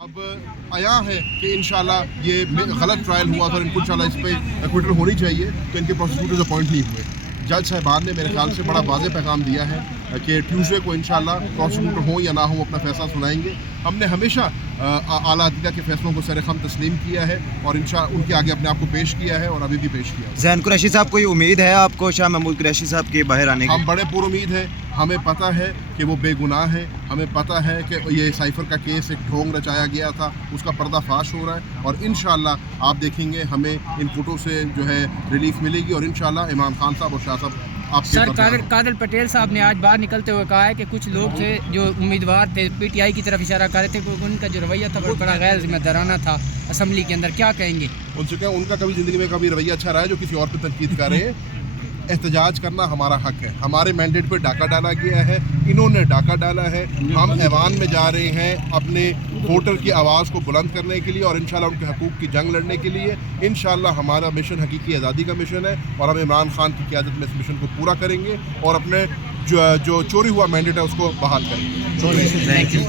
अब आया है कि इंशाल्लाह ये गलत ट्रायल हुआ था और इनको इंशाल्लाह इस पर एक्विटल होनी चाहिए, तो इनके प्रोसिक्यूटर्स अपॉइंट नहीं हुए। जज साहिबान ने मेरे ख्याल से बड़ा वाज़ेह पैगाम दिया है कि ट्यूसडे को इंशाल्लाह प्रोसिक्यूटर हो या ना हो अपना फैसला सुनाएंगे। हमने हमेशा आला अदालत के फैसलों को सरेखम तस्लीम किया है और इंशाल्लाह उनके आगे अपने आप को पेश किया है और अभी भी पेश किया है। ज़ैन कुरैशी साहब, कोई उम्मीद है आपको शाह महमूद कुरैशी साहब के बाहर आने की? हम बड़े पुरुमीद हैं। हमें पता है कि वो बेगुनाह है, हमें पता है कि ये साइफर का केस एक ढोंग रचाया गया था, उसका पर्दाफाश हो रहा है और इंशाल्लाह आप देखेंगे हमें इन फोटो से जो है रिलीफ मिलेगी और इंशाल्लाह इमरान खान साहब और शाह साहब आपके सर कादर पटेल साहब ने आज बाहर निकलते हुए कहा है कि कुछ लोग थे जो उम्मीदवार थे पीटीआई की तरफ इशारा कर रहे थे कि उनका जो रवैया था वो बड़ा गैर जिम्मेदाराना था असम्बली के अंदर, क्या कहेंगे? उनसे क्या, उनका कभी ज़िंदगी में कभी रवैया अच्छा रहा है जो किसी और पे तनकीद कर रहे हैं? एहतजाज करना हमारा हक है, हमारे मैंडेट पे डाका डाला गया है, इन्होंने डाका डाला है। हम ऐवान में जा रहे हैं अपने वोटर की आवाज़ को बुलंद करने के लिए और इंशाल्लाह उनके हकूक़ की जंग लड़ने के लिए। इंशाल्लाह हमारा मिशन हकीकी आज़ादी का मिशन है और हम इमरान खान की क़यादत में इस मिशन को पूरा करेंगे और अपने जो चोरी हुआ मैंडेट है उसको बहाल करेंगे। Thank you.